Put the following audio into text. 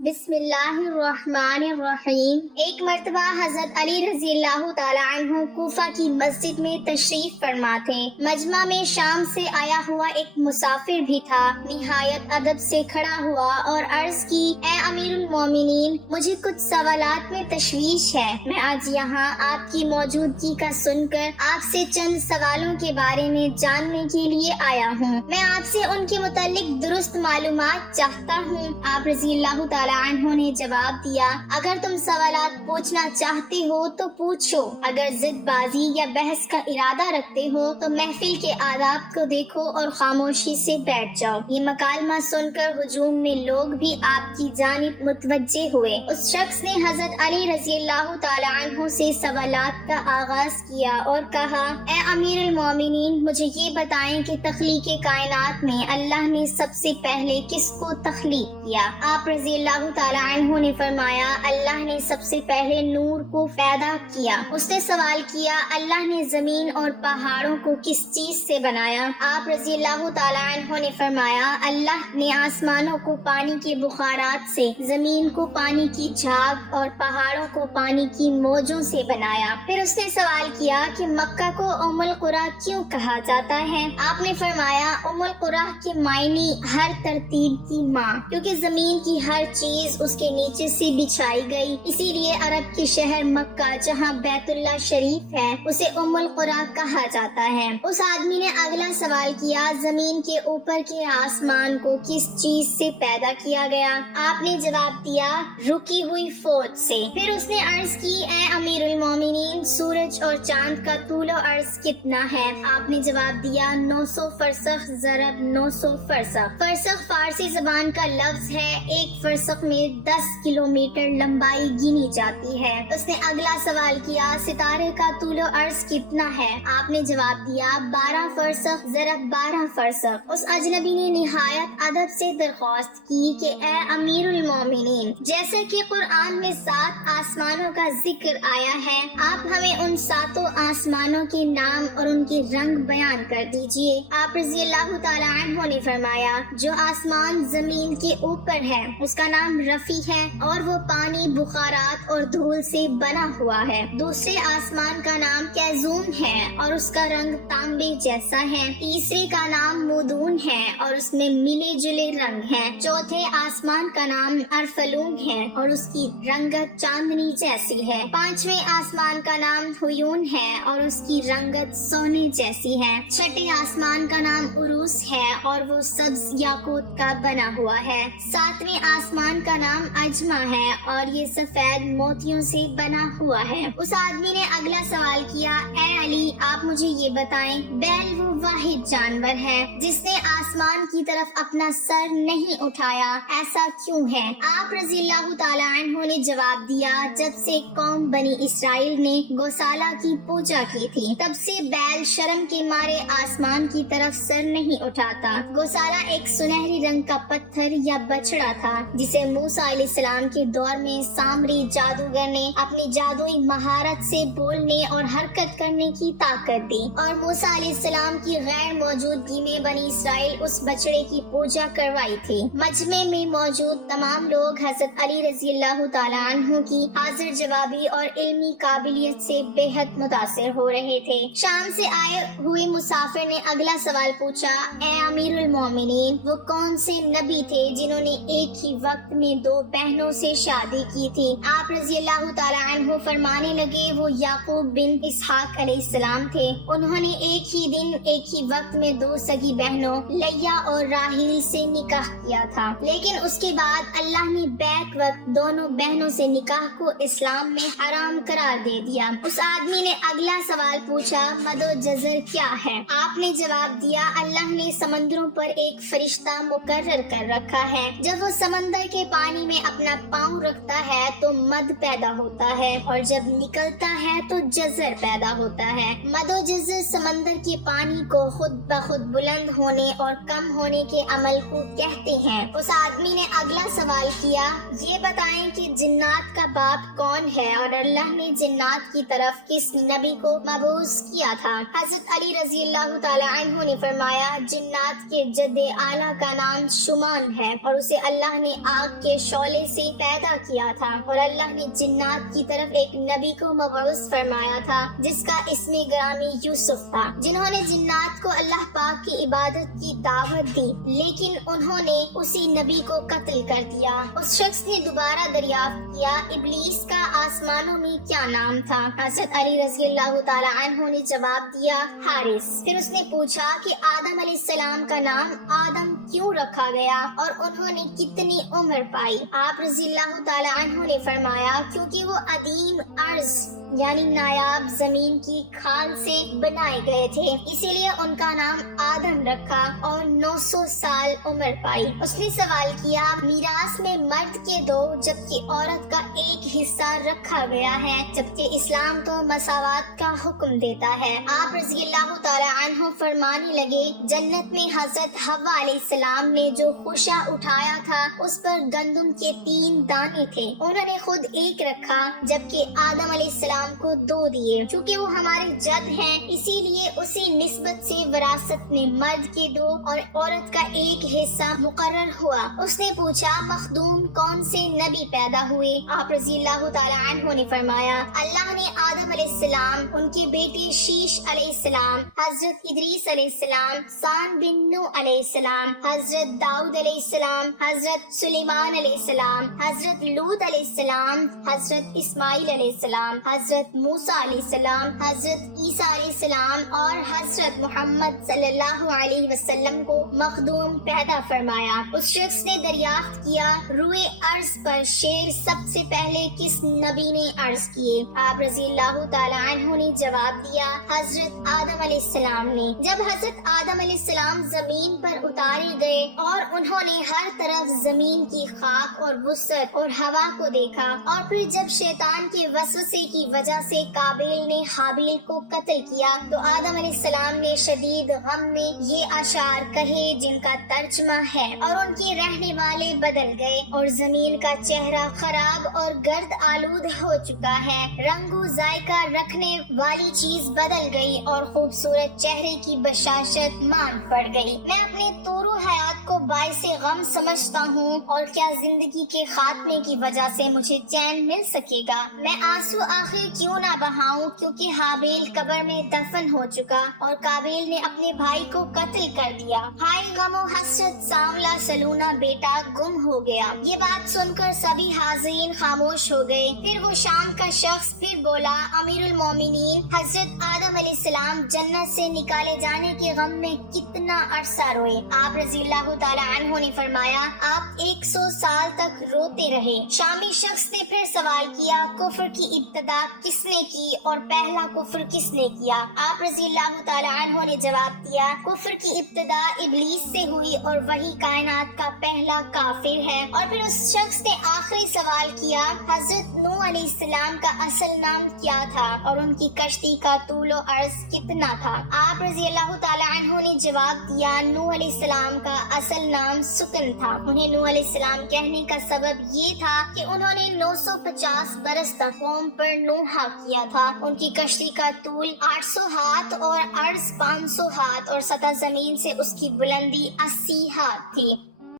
بسم اللہ الرحمن الرحیم۔ ایک مرتبہ حضرت علی رضی اللہ تعالی عنہ کوفہ کی مسجد میں تشریف فرما تھے۔ مجمع میں شام سے آیا ہوا ایک مسافر بھی تھا۔ نہایت ادب سے کھڑا ہوا اور عرض کی، اے امیر المومنین، مجھے کچھ سوالات میں تشویش ہے۔ میں آج یہاں آپ کی موجودگی کا سن کر آپ سے چند سوالوں کے بارے میں جاننے کے لیے آیا ہوں۔ میں آپ سے ان کے متعلق درست معلومات چاہتا ہوں۔ آپ رضی اللہ تعالی عنہ نے جواب دیا، اگر تم سوالات پوچھنا چاہتے ہو تو پوچھو، اگر ضد بازی یا بحث کا ارادہ رکھتے ہو تو محفل کے آداب کو دیکھو اور خاموشی سے بیٹھ جاؤ۔ یہ مکالمہ سن کر ہجوم میں لوگ بھی آپ کی جانب متوجہ ہوئے۔ اس شخص نے حضرت علی رضی اللہ تعالی عنہ سے سوالات کا آغاز کیا اور کہا، اے امیر المومنین، مجھے یہ بتائیں کہ تخلیق کائنات میں اللہ نے سب سے پہلے کس کو تخلیق کیا؟ آپ رضی اللہ تعالی عنہ نے فرمایا، اللہ نے سب سے پہلے نور کو پیدا کیا۔ اس نے سوال کیا، اللہ نے زمین اور پہاڑوں کو کس چیز سے بنایا؟ آپ رضی اللہ تعالی عنہ نے فرمایا، اللہ نے آسمانوں کو پانی کے بخارات سے، زمین کو پانی کی جھاگ اور پہاڑوں کو پانی کی موجوں سے بنایا۔ پھر اس نے سوال کیا کہ مکہ کو ام القریٰ کیوں کہا جاتا ہے؟ آپ نے فرمایا، ام القریٰ کے معنی ہر ترتیب کی ماں، کیونکہ زمین کی ہر چیز اس کے نیچے سے بچھائی گئی، اسی لیے عرب کے شہر مکہ جہاں بیت اللہ شریف ہے اسے ام القریٰ کہا جاتا ہے۔ اس آدمی نے اگلا سوال کیا، زمین کے اوپر کے آسمان کو کس چیز سے پیدا کیا گیا؟ آپ نے جواب دیا، رکی ہوئی فوج سے۔ پھر اس نے عرض کی، اے امیر المومنین، سورج اور چاند کا طول و عرض کتنا ہے؟ آپ نے جواب دیا، 900 فرسخ ضرب 900 فرسخ۔ فرسخ فارسی زبان کا لفظ ہے، ایک فرسخ میں 10 کلومیٹر لمبائی گنی جاتی ہے۔ اس نے اگلا سوال کیا، ستارے کا طول و عرض کتنا ہے؟ آپ نے جواب دیا، 12 فرسخ ضرب 12 فرسخ۔ اس اجنبی نے نہایت ادب سے درخواست کی کہ اے امیر المومنین، جیسے کہ قرآن میں 7 آسمانوں کا ذکر آیا ہے، آپ ہمیں ان 7 آسمانوں کے نام اور ان کے رنگ بیان کر دیجئے۔ آپ رضی اللہ تعالی عنہ نے فرمایا، جو آسمان زمین کے اوپر ہے اس کا نام رفیع ہے اور وہ پانی، بخارات اور دھول سے بنا ہوا ہے۔ دوسرے آسمان کا نام کیزون ہے اور اس کا رنگ تانبے جیسا ہے۔ تیسرے کا نام مودون ہے اور اس میں ملے جلے رنگ ہیں۔ چوتھے آسمان کا نام ارفلون ہے اور اس کی رنگت چاندنی جیسی ہے۔ پانچویں آسمان کا نام ہیون ہے اور اس کی رنگت سونے جیسی ہے۔ چھٹے آسمان کا نام عروس ہے اور وہ سبز یاقوت کا بنا ہوا ہے۔ ساتویں آسمان کا نام اجمع ہے اور یہ سفید موتیوں سے بنا ہوا ہے۔ اس آدمی نے اگلا سوال کیا، اے علی، آپ مجھے یہ بتائیں، بیل وہ واحد جانور ہے جس نے آسمان کی طرف اپنا سر نہیں اٹھایا، ایسا کیوں ہے؟ آپ رضی اللہ تعالی عنہ نے جواب دیا، جب سے قوم بنی اسرائیل نے گوسالہ کی پوجا کی تھی تب سے بیل شرم کے مارے آسمان کی طرف سر نہیں اٹھاتا۔ گوسالہ ایک سنہری رنگ کا پتھر یا بچڑا تھا جسے موسیٰ علیہ السلام کے دور میں سامری جادوگر نے اپنی جادوئی مہارت سے بولنے اور حرکت کرنے کی طاقت دی، اور موسیٰ علیہ السلام کی غیر موجودگی میں بنی اسرائیل اس بچڑے کی پوجا کروائی تھی۔ مجمع میں موجود تمام لوگ حضرت علی رضی اللہ تعالی عنہ کی حاضر جوابی اور علمی قابلیت سے بے حد متاثر ہو رہے تھے۔ شام سے آئے ہوئے مسافر نے اگلا سوال پوچھا، اے امیر المومنین، وہ کون سے نبی تھے جنہوں نے ایک ہی وقت میں 2 بہنوں سے شادی کی تھی؟ آپ رضی اللہ تعالی عنہ فرمانے لگے، وہ یعقوب بن اسحاق علیہ السلام تھے۔ انہوں نے ایک ہی دن ایک ہی وقت میں 2 سگی بہنوں لیا اور راحیل سے نکاح کیا تھا، لیکن اس کے بعد اللہ نے بیک وقت دونوں بہنوں سے نکاح کو اسلام میں حرام قرار دے دیا۔ اس آدمی نے اگلا سوال پوچھا، مد و جزر کیا ہے؟ آپ نے جواب دیا، اللہ نے سمندروں پر ایک فرشتہ مقرر کر رکھا ہے، جب وہ سمندر کے پانی میں اپنا پاؤں رکھتا ہے تو مد پیدا ہوتا ہے اور جب نکلتا ہے تو جزر پیدا ہوتا ہے۔ مد و جزر سمندر کے پانی کو خود بخود بلند ہونے اور کم ہونے کے عمل کو کہتے ہیں۔ اس آدمی نے اگلا سوال کیا، یہ بتائیں کہ جنات کا باپ کون ہے اور اللہ نے جنات کی طرف کس نبی کو مبعوث کیا تھا؟ حضرت علی رضی اللہ تعالی عنہ نے فرمایا، جنات کے جد اعلیٰ کا نام شمان ہے اور اسے اللہ نے آگ آگ کے شعلے سے پیدا کیا تھا، اور اللہ نے جنات کی طرف ایک نبی کو مبعوث فرمایا تھا جس کا اسم گرامی یوسف تھا، جنہوں نے جنات کو اللہ پاک کی عبادت کی دعوت دی، لیکن انہوں نے اسی نبی کو قتل کر دیا۔ اس شخص نے دوبارہ دریافت کیا ابلیس کا آسمانوں میں کیا نام تھا؟ حضرت علی رضی اللہ تعالی عنہ نے جواب دیا حارث۔ پھر اس نے پوچھا کہ آدم علیہ السلام کا نام آدم کیوں رکھا گیا اور انہوں نے کتنی عمر پائی؟ آپ رضی اللہ تعالی عنہ نے فرمایا کیونکہ وہ عدیم ارض یعنی نایاب زمین کی کھال سے بنائے گئے تھے، اسی لیے ان کا نام آدم رکھا اور 900 سال عمر پائی۔ اس نے سوال کیا میراث میں مرد کے 2 جبکہ عورت کا 1 حصہ رکھا گیا ہے، جبکہ اسلام تو مساوات کا حکم دیتا ہے۔ آپ رضی اللہ تعالی عنہ فرمانے لگے جنت میں حضرت حوا علیہ السلام نے جو خوشہ اٹھایا تھا اس پر گندم کے 3 دانے تھے، انہوں نے خود 1 رکھا جبکہ آدم علیہ السلام کو 2 دیے۔ چونکہ وہ ہمارے جد ہیں اسی لیے اسی نسبت سے وراثت میں مرد کے 2 اور عورت کا 1 حصہ مقرر ہوا۔ اس نے پوچھا مخدوم کون سے نبی پیدا ہوئے؟ آپ رضی اللہ تعالی عنہ نے فرمایا اللہ نے آدم علیہ السلام، ان کے بیٹے شیش علیہ السلام، حضرت ادریس علیہ السلام، سان بن نوح علیہ السلام، حضرت داؤد علیہ السلام، حضرت سلیمان علیہ السلام، حضرت لوط علیہ السلام، حضرت اسماعیل علیہ السلام، حضرت موسیٰ علیہ السلام، حضرت عیسیٰ علیہ السلام اور حضرت محمد صلی اللہ علیہ وسلم کو مخدوم پیدا فرمایا۔ اس شخص نے دریافت کیا روئے ارض پر شیر سب سے پہلے کس نبی نے عرض کیے؟ آپ رضی اللہ تعالی عنہ نے جواب دیا حضرت آدم علیہ السلام نے۔ جب حضرت آدم علیہ السلام زمین پر اتارے گئے اور انہوں نے ہر طرف زمین کی خاک اور وسعت اور ہوا کو دیکھا، اور پھر جب شیطان کے وسوسے کی وجہ سے قابیل نے حابیل کو قتل کیا تو آدم علیہ السلام نے شدید غم میں یہ اشعار کہے جن کا ترجمہ ہے اور ان کے رہنے والے بدل گئے اور زمین کا چہرہ خراب اور گرد آلود ہو چکا ہے، رنگ و ذائقہ رکھنے والی چیز بدل گئی اور خوبصورت چہرے کی بشاشت مان پڑ گئی۔ میں اپنے طور و حیات کو باعث غم سمجھتا ہوں، اور کیا زندگی کے خاتمے کی وجہ سے مجھے چین مل سکے گا؟ میں آنسو آخر کیوں نہ بہاؤں کیونکہ حابیل قبر میں دفن ہو چکا اور قابیل نے اپنے بھائی کو قتل کر دیا۔ ہائے غم و حسرت، سانولا سلونا بیٹا گم ہو گیا۔ یہ بات سن کر سبھی حاضرین خاموش ہو گئے۔ پھر وہ شام کا شخص پھر بولا امیر المومنین، حضرت آدم علیہ السلام جنت سے نکالے جانے کے غم میں کتنا عرصہ روئے؟ آپ رضی اللہ تعالی عنہ نے فرمایا آپ 100 سال تک روتے رہے۔ شامی شخص نے پھر سوال کیا کفر کی ابتدا کس نے کی اور پہلا کفر کس نے کیا؟ آپ رضی اللہ تعالی عنہ نے جواب دیا کفر کی ابتدا ابلیس سے ہوئی اور وہی کائنات کا پہلا کافر ہے۔ اور پھر اس شخص نے آخری سوال کیا حضرت نوح علیہ السلام کا اصل نام کیا تھا اور ان کی کشتی کا طول و عرض کتنا تھا؟ آپ رضی اللہ تعالی عنہ نے جواب دیا نوح علیہ السلام کا اصل نام سکن تھا۔ انہیں نوح علیہ السلام کہنے کا سبب یہ تھا کہ انہوں نے 950 برس تک قوم پر نوحہ کیا تھا۔ ان کی کشتی کا طول 800 ہاتھ اور عرض 500 ہاتھ اور سطح زمین سے اس کی بلندی 80 ہاتھ تھی۔